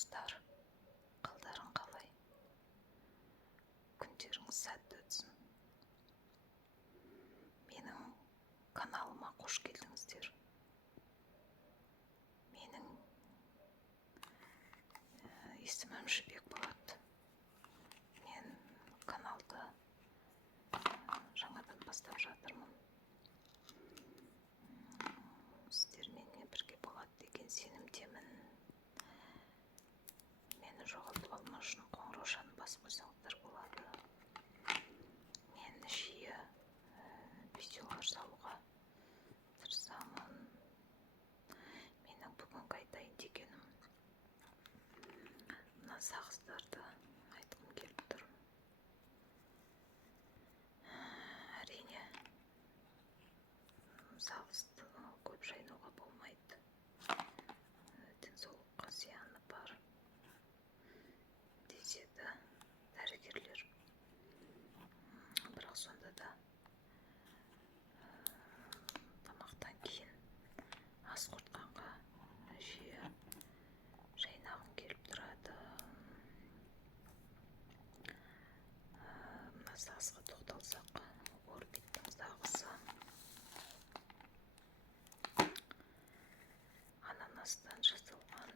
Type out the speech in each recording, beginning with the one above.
достар, қалдарың қалай? Күндеріңіз сәтті өтсін. Менің каналыма қош келдіңіздер. Менің есімім Жібек болады. Мен каналды жаңадан бастап жатырмын. Сіздермен бірге болады деген сенімдемін. Мені жоғалтып алмас үшін қоңыраушаны басып қойсаңыздар болады. Мен жиі видеолар салуға тырысамын. Менің бүгінгі айтайын дегенім, мына сағыздарды айтқым келіп тұр. Әрине, сағызды көп шайнауға болмайды. Денсаулыққа зияны бар деседі дәрігерлер. Бірақ сонда да тамақтан кейін ас құртқанға жиі шайнағым келіп тұрады. Мына сағызға тоқталсақ, орбиттің сағызы ананастан жасалған,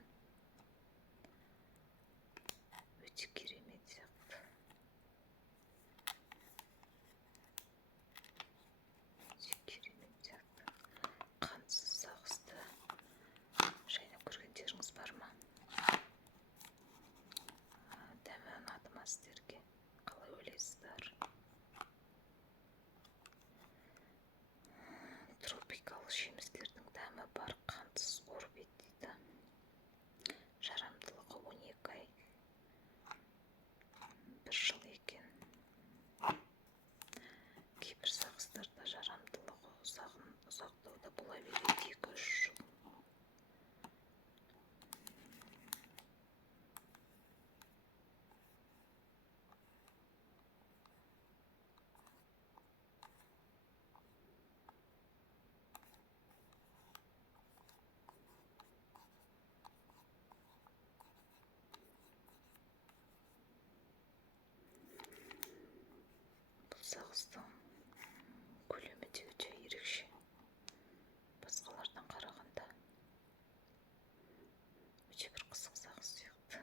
өте керемет сияқты. Қантсыз сағызды шайнап көргендеріңіз бар ма? Дәмі ұнады ма сіздерге? Қалай ойлайсыздар? Тропикалық жемістердің дәмі бар қантсыз орбит дейді. Жарамдылығы 12 ай, 1 жыл екен. Кейбір сағыздарда жарамдылығы ұзақтауда бола береді, 2-3 жыл. Бұл сағыздың көлемі де өте ерекше. Басқалардан қарағанда өте бір қызық сағыз сияқты.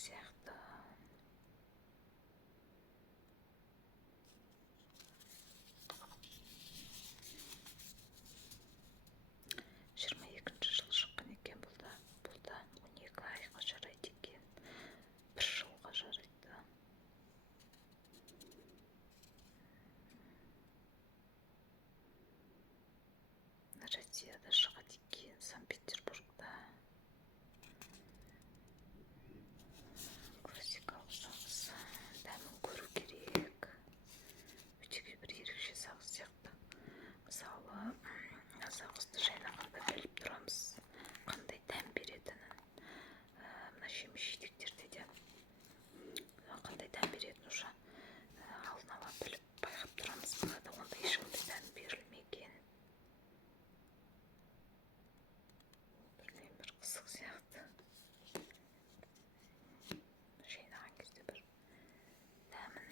сияқты. 22-ші жылы шыққан екен бұл да. 12 айға жарайды екен. 1 жылға жарайды. Россияда шығады екен, Санкт-Петербургта. Классикалық сағыз. Дәмін көру керек. Өте бір ерекше сағыз сияқты. Мысалы, сағызды жайнағанда біліп тұрамыз, қандай дәм беретінін. Мына жеміс-жидектерде де қандай дәм беретінін уже алдын ала біліп байқап тұрамыз. Мынада ондай ешқандай дәм берілмеген. Бір қызық сияқты. Жайнаған кезде бір дәмін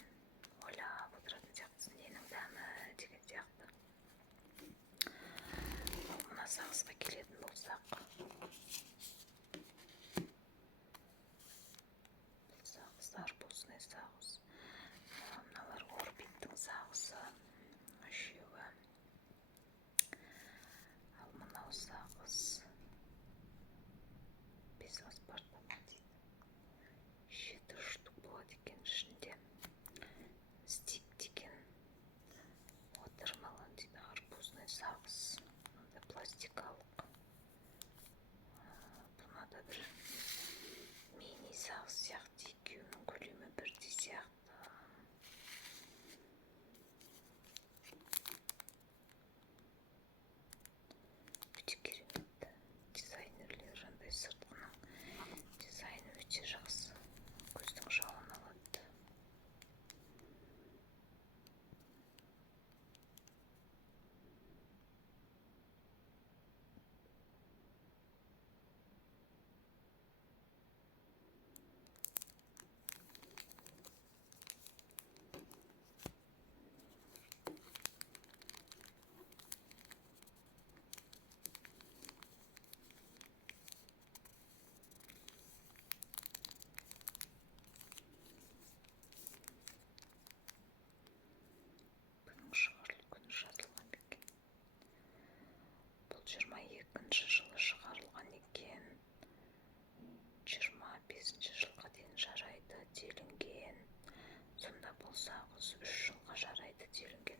ойлап отыратын сияқтысың, ненің дәмі деген сияқты. Мына сағызға келетін болсақ, бұл сағыз арбузный сағыз. Мыналар орбиттің сағызы, үшеуі. Ал мынау сағыз бесаспартама дейді. 7 штук болады екен ішінде. Стип деген watermelon дейді, арбузный сағыз. Мынада пластикалық. Бұнада бір мини сағыз сияқты, екеуінің көлемі бірдей сияқты. Өте керемет дизайнерлер, жандай сыртқының дизайны өте жақсы, көздің жауын алады. Бұның шығарылу күні жазылған екен. Бұл 22-ші жылы шығарылған екен. 25-ші жылға дейін жарайды делінген. Сонда бұл сағыз 3 жылға жарайды делінген.